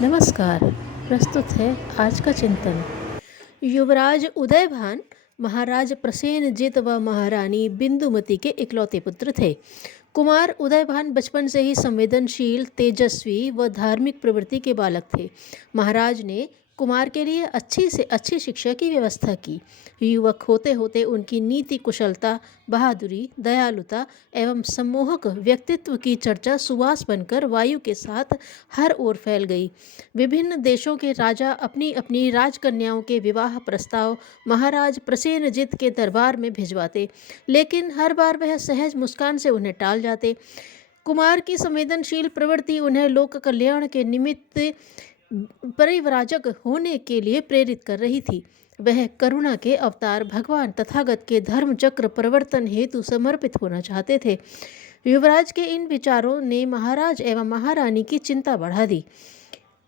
नमस्कार। प्रस्तुत है आज का चिंतन। युवराज उदयभान महाराज प्रसेनजित व महारानी बिंदुमती के इकलौते पुत्र थे। कुमार उदयभान बचपन से ही संवेदनशील, तेजस्वी व धार्मिक प्रवृत्ति के बालक थे। महाराज ने कुमार के लिए अच्छी से अच्छी शिक्षा की व्यवस्था की। युवक होते होते उनकी नीति कुशलता, बहादुरी, दयालुता एवं सम्मोहक व्यक्तित्व की चर्चा सुवास बनकर वायु के साथ हर ओर फैल गई। विभिन्न देशों के राजा अपनी अपनी राजकन्याओं के विवाह प्रस्ताव महाराज प्रसेनजित के दरबार में भिजवाते, लेकिन हर बार वह सहज मुस्कान से उन्हें टाल जाते। कुमार की संवेदनशील प्रवृत्ति उन्हें लोक कल्याण के निमित्त परिव्राजक होने के लिए प्रेरित कर रही थी। वह करुणा के अवतार भगवान तथागत के धर्म चक्र प्रवर्तन हेतु समर्पित होना चाहते थे। युवराज के इन विचारों ने महाराज एवं महारानी की चिंता बढ़ा दी।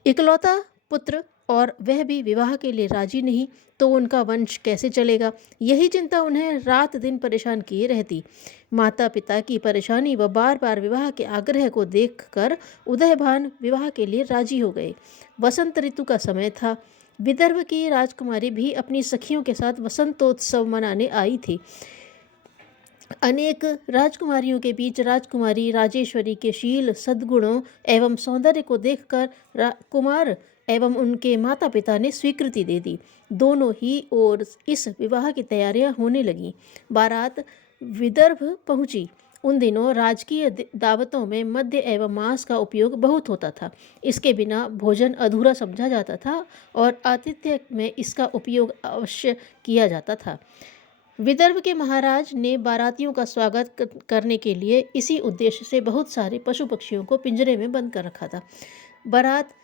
इकलौता पुत्र और वह भी विवाह के लिए राजी नहीं तो उनका वंश कैसे चलेगा, यही चिंता उन्हें रात दिन परेशान किए रहती। माता पिता की परेशानी व बार बार विवाह के आग्रह को देखकर उदयभान विवाह के लिए राजी हो गए। वसंत ऋतु का समय था। विदर्भ की राजकुमारी भी अपनी सखियों के साथ वसंतोत्सव मनाने आई थी। अनेक राजकुमारियों के बीच राजकुमारी राजेश्वरी के शील, सद्गुणों एवं सौंदर्य को देखकर कुमार एवं उनके माता पिता ने स्वीकृति दे दी। दोनों ही ओर इस विवाह की तैयारियां होने लगीं। बारात विदर्भ पहुंची। उन दिनों राजकीय दावतों में मद्य एवं मांस का उपयोग बहुत होता था। इसके बिना भोजन अधूरा समझा जाता था और आतिथ्य में इसका उपयोग अवश्य किया जाता था। विदर्भ के महाराज ने बारातियों का स्वागत करने के लिए इसी उद्देश्य से बहुत सारे पशु पक्षियों को पिंजरे में बंद कर रखा था। बारात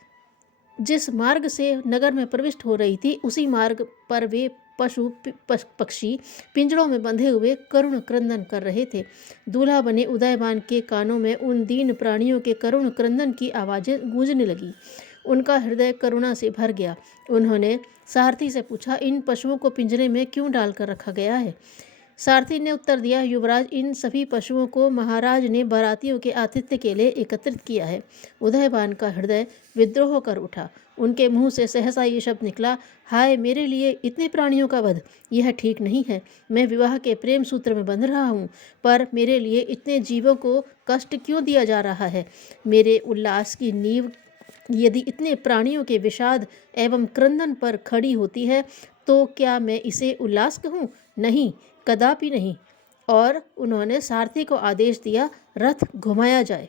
जिस मार्ग से नगर में प्रविष्ट हो रही थी, उसी मार्ग पर वे पशु पक्षी पिंजरों में बंधे हुए करुण क्रंदन कर रहे थे। दूल्हा बने उदयभान के कानों में उन दीन प्राणियों के करुण क्रंदन की आवाज़ें गूंजने लगीं। उनका हृदय करुणा से भर गया। उन्होंने सारथी से पूछा, इन पशुओं को पिंजरे में क्यों डालकर रखा गया है? सारथी ने उत्तर दिया, युवराज, इन सभी पशुओं को महाराज ने बारातियों के आतिथ्य के लिए एकत्रित किया है। उदयभान का हृदय विद्रोह कर उठा। उनके मुंह से सहसा ये शब्द निकला, हाय, मेरे लिए इतने प्राणियों का वध, यह ठीक नहीं है। मैं विवाह के प्रेम सूत्र में बंध रहा हूँ, पर मेरे लिए इतने जीवों को कष्ट क्यों दिया जा रहा है? मेरे उल्लास की नींव यदि इतने प्राणियों के विषाद एवं क्रंदन पर खड़ी होती है तो क्या मैं इसे उल्लास कहूँ? नहीं, कदापि नहीं। और उन्होंने सारथी को आदेश दिया, रथ घुमाया जाए।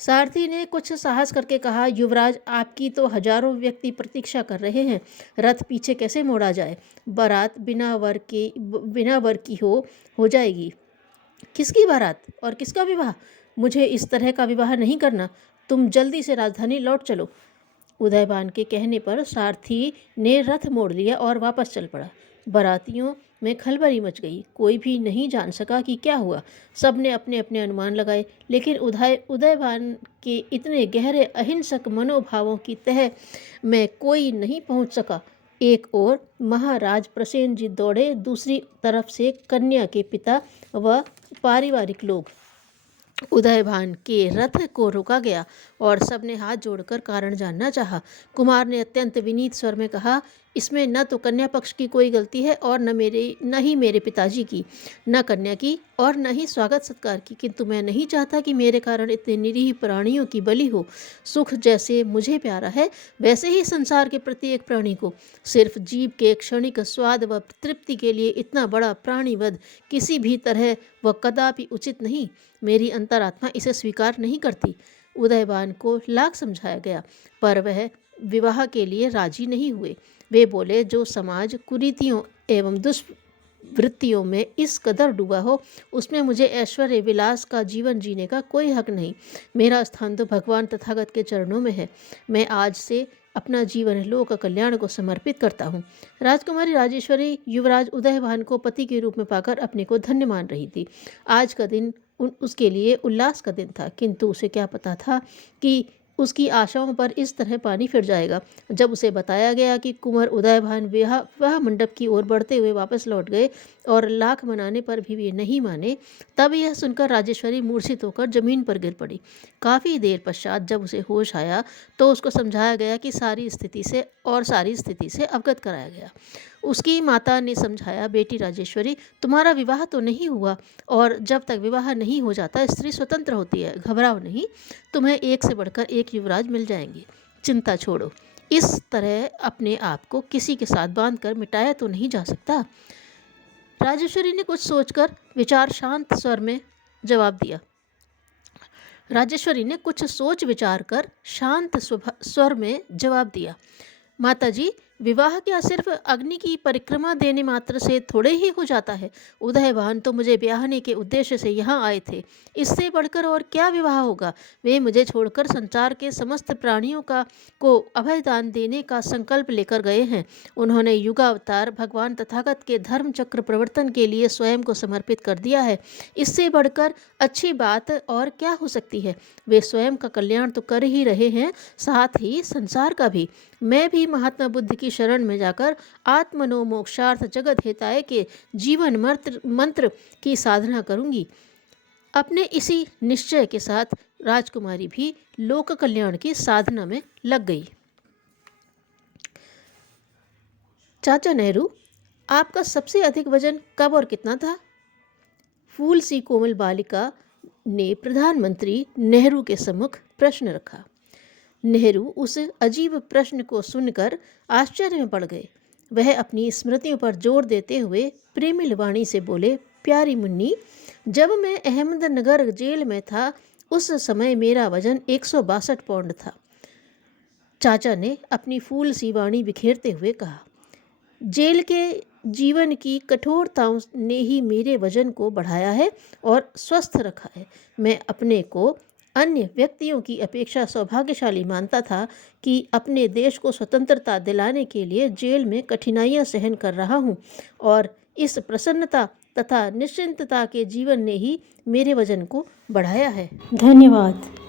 सारथी ने कुछ साहस करके कहा, युवराज, आपकी तो हजारों व्यक्ति प्रतीक्षा कर रहे हैं, रथ पीछे कैसे मोड़ा जाए? बारात बिना वर की हो जाएगी। किसकी बारात और किसका विवाह? मुझे इस तरह का विवाह नहीं करना। तुम जल्दी से राजधानी लौट चलो। उदयभान के कहने पर सारथी ने रथ मोड़ लिया और वापस चल पड़ा। बारातियों में खलबली मच गई। कोई भी नहीं जान सका कि क्या हुआ। सब ने अपने अपने अनुमान लगाए, लेकिन उदयभान के इतने गहरे अहिंसक मनोभावों की तह में कोई नहीं पहुंच सका। एक ओर महाराज प्रसेनजित दौड़े, दूसरी तरफ से कन्या के पिता व पारिवारिक लोग। उदयभान के रथ को रोका गया और सबने हाथ जोड़कर कारण जानना चाहा। कुमार ने अत्यंत विनीत स्वर में कहा, इसमें न तो कन्या पक्ष की कोई गलती है और न ही मेरे पिताजी की, न कन्या की और न ही स्वागत सत्कार की, किंतु मैं नहीं चाहता कि मेरे कारण इतने निरीह प्राणियों की बलि हो। सुख जैसे मुझे प्यारा है, वैसे ही संसार के प्रत्येक प्राणी को। सिर्फ जीव के क्षणिक स्वाद व तृप्ति के लिए इतना बड़ा प्राणीवध किसी भी तरह व कदापि उचित नहीं। मेरी अंतरात्मा इसे स्वीकार नहीं करती। उदयभान को लाख समझाया गया, पर वह विवाह के लिए राजी नहीं हुए। वे बोले, जो समाज कुरीतियों एवं दुष्वृत्तियों में इस कदर डूबा हो, उसमें मुझे ऐश्वर्य विलास का जीवन जीने का कोई हक नहीं। मेरा स्थान तो भगवान तथागत के चरणों में है। मैं आज से अपना जीवन लोक कल्याण को समर्पित करता हूँ। राजकुमारी राजेश्वरी युवराज उदयभान को पति के रूप में पाकर अपने को धन्य मान रही थी। आज का दिन उसके लिए उल्लास का दिन था, किंतु उसे क्या पता था कि उसकी आशाओं पर इस तरह पानी फिर जाएगा। जब उसे बताया गया कि कुंवर उदयभान विवाह मंडप की ओर बढ़ते हुए वापस लौट गए और लाख मनाने पर भी वे नहीं माने, तब यह सुनकर राजेश्वरी मूर्छित होकर जमीन पर गिर पड़ी। काफ़ी देर पश्चात जब उसे होश आया तो उसको समझाया गया कि सारी स्थिति से अवगत कराया गया। उसकी माता ने समझाया, बेटी राजेश्वरी, तुम्हारा विवाह तो नहीं हुआ और जब तक विवाह नहीं हो जाता स्त्री स्वतंत्र होती है। घबराओ नहीं, तुम्हें एक से बढ़कर एक युवराज मिल जाएंगे। चिंता छोड़ो। इस तरह अपने आप को किसी के साथ बांधकर मिटाया तो नहीं जा सकता। राजेश्वरी ने कुछ सोचकर विचार शांत स्वर में जवाब दिया। राजेश्वरी ने कुछ सोच विचार कर शांत स्वर में जवाब दिया, माताजी, विवाह क्या सिर्फ अग्नि की परिक्रमा देने मात्र से थोड़े ही हो जाता है। उदयभान तो मुझे ब्याहने के उद्देश्य से यहाँ आए थे। इससे बढ़कर और क्या विवाह होगा। वे मुझे छोड़कर संसार के समस्त प्राणियों को अभयदान देने का संकल्प लेकर गए हैं। उन्होंने युगावतार भगवान तथागत के धर्म चक्र प्रवर्तन के लिए स्वयं को समर्पित कर दिया है। इससे बढ़कर अच्छी बात और क्या हो सकती है। वे स्वयं का कल्याण तो कर ही रहे हैं, साथ ही संसार का भी। मैं भी महात्मा बुद्ध की शरण में जाकर आत्मनो मोक्षार्थ जगत हिताय के जीवन मंत्र की साधना करूंगी। अपने इसी निश्चय के साथ राजकुमारी भी लोक कल्याण की साधना में लग गई। चाचा नेहरू, आपका सबसे अधिक वजन कब और कितना था? फूल सी कोमल बालिका ने प्रधानमंत्री नेहरू के सम्मुख प्रश्न रखा। नेहरू उस अजीब प्रश्न को सुनकर आश्चर्य में पड़ गए। वह अपनी स्मृतियों पर जोर देते हुए प्रेमिल वाणी से बोले, प्यारी मुन्नी, जब मैं अहमदनगर जेल में था उस समय मेरा वजन 162 पाउंड था। चाचा ने अपनी फूल सी वाणी बिखेरते हुए कहा, जेल के जीवन की कठोरताओं ने ही मेरे वजन को बढ़ाया है और स्वस्थ रखा है। मैं अपने को अन्य व्यक्तियों की अपेक्षा सौभाग्यशाली मानता था कि अपने देश को स्वतंत्रता दिलाने के लिए जेल में कठिनाइयां सहन कर रहा हूं और इस प्रसन्नता तथा निश्चिंतता के जीवन ने ही मेरे वजन को बढ़ाया है। धन्यवाद।